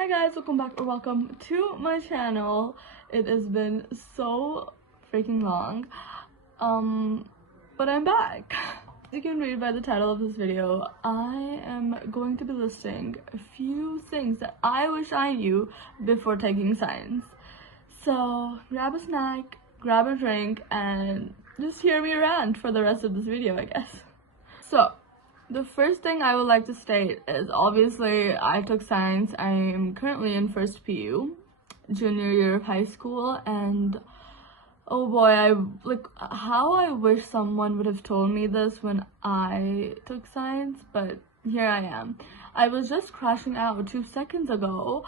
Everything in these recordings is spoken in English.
Hi guys, welcome back or welcome to my channel. It has been so freaking long, but I'm back. As you can read by the title of this video, I am going to be listing a few things that I wish I knew before taking science. So grab a snack, grab a drink, and just hear me rant for the rest of this video, I guess. So the first thing I would like to state is obviously I took science. I am currently in first PU, junior year of high school, and oh boy, how I wish someone would have told me this when I took science, but here I am. I was just crashing out 2 seconds ago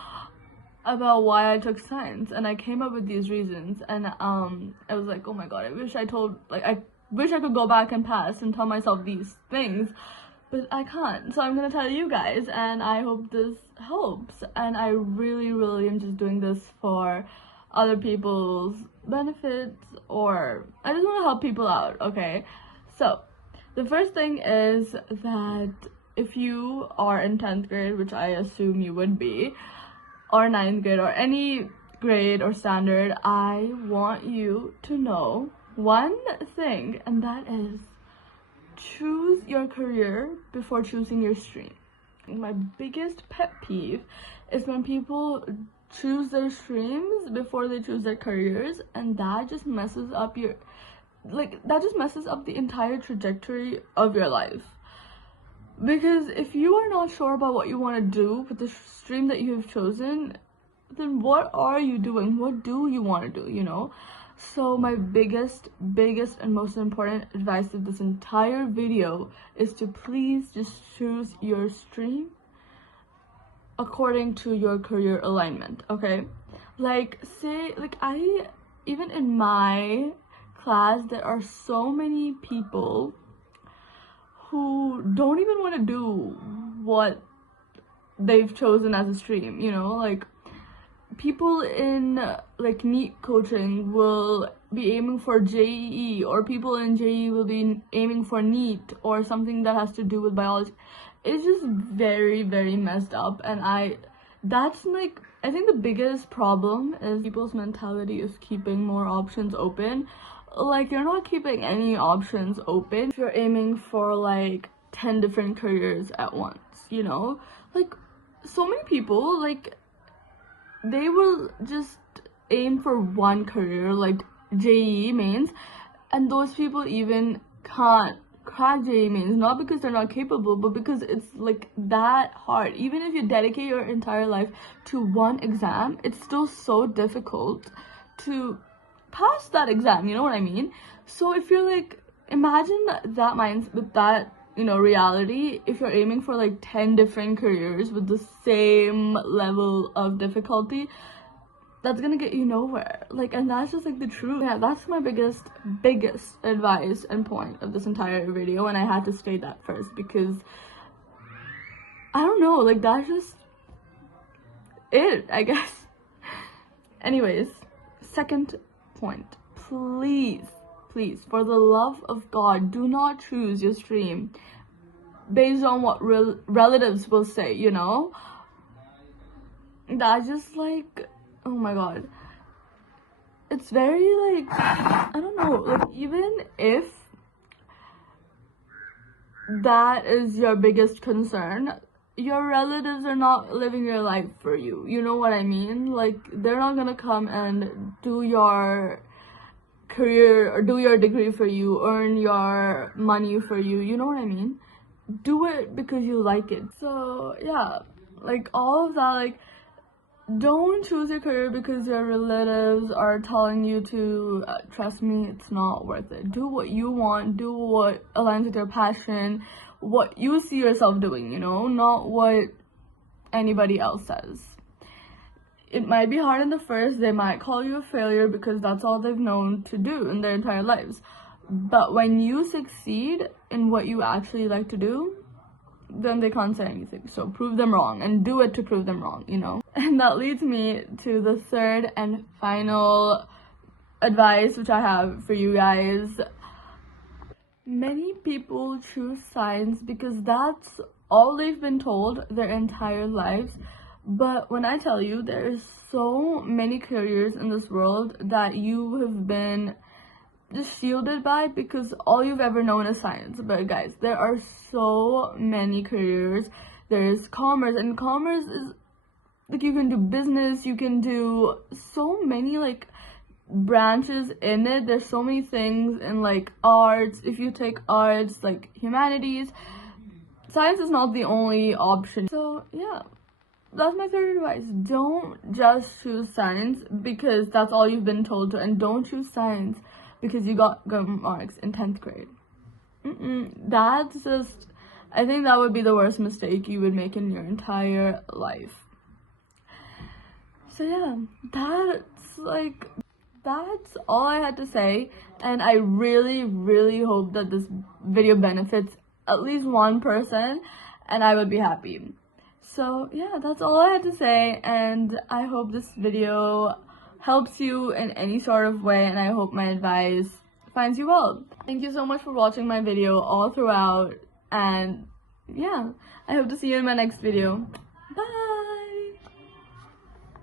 about why I took science, and I came up with these reasons, and I was like, oh my god, I wish I could go back and past and tell myself these things, but I can't. So I'm gonna tell you guys, and I hope this helps. And I really am just doing this for other people's benefits, or I just want to help people out, okay? So the first thing is that if you are in 10th grade, which I assume you would be, or 9th grade, or any grade or standard, I want you to know one thing, and that is choose your career before choosing your stream. My biggest pet peeve is when people choose their streams before they choose their careers, and that just messes up the entire trajectory of your life. Because if you are not sure about what you want to do with the stream that you have chosen, then what are you doing? What do you want to do, you know? So my biggest and most important advice of this entire video is to please just choose your stream according to your career alignment, okay? Even in my class, there are so many people who don't even want to do what they've chosen as a stream, you know? Like, people in NEET coaching will be aiming for JEE, or people in JEE will be aiming for NEET or something that has to do with biology. It's just very messed up, and I think the biggest problem is people's mentality of keeping more options open. Like, you're not keeping any options open if you're aiming for 10 different careers at once, you know? Like, so many people, they will just aim for one career, like JEE mains, and those people even can't crack JEE mains, not because they're not capable, but because it's that hard. Even if you dedicate your entire life to one exam, it's still so difficult to pass that exam, you know what I mean? So if you're imagine that mindset with that, you know, reality. If you're aiming for 10 different careers with the same level of difficulty, that's gonna get you nowhere. And that's just the truth. Yeah, that's my biggest advice and point of this entire video, and I had to state that first because I don't know, that's just it, I guess. Anyways, second point, please, for the love of God, do not choose your stream based on what relatives will say, you know? That's just oh my god. It's very I don't know, even if that is your biggest concern, your relatives are not living your life for you, you know what I mean? They're not gonna come and do your career or do your degree for you, earn your money for you, you know what I mean? Do it because you like it. So yeah, all of that, don't choose your career because your relatives are telling you to. Trust me, it's not worth it. Do what you want, do what aligns with your passion, what you see yourself doing, you know, not what anybody else says. It might be hard in the first, they might call you a failure because that's all they've known to do in their entire lives. But when you succeed in what you actually like to do, then they can't say anything. So prove them wrong, and do it to prove them wrong, you know? And that leads me to the third and final advice which I have for you guys. Many people choose science because that's all they've been told their entire lives, But when I tell you, there's so many careers in this world that you have been just shielded by because all you've ever known is science. But guys, there are so many careers. There's commerce, and commerce is like, you can do business, you can do so many like branches in it. There's so many things in like arts. If you take arts, like humanities, science is not the only option. So yeah, that's my third advice. Don't just choose science because that's all you've been told to, and don't choose science because you got good marks in 10th grade. That's just, I think that would be the worst mistake you would make in your entire life. So yeah, that's all I had to say, and I really hope that this video benefits at least one person, and I would be happy. So yeah, that's all I had to say, and I hope this video helps you in any sort of way, and I hope my advice finds you well. Thank you so much for watching my video all throughout, and yeah, I hope to see you in my next video. Bye!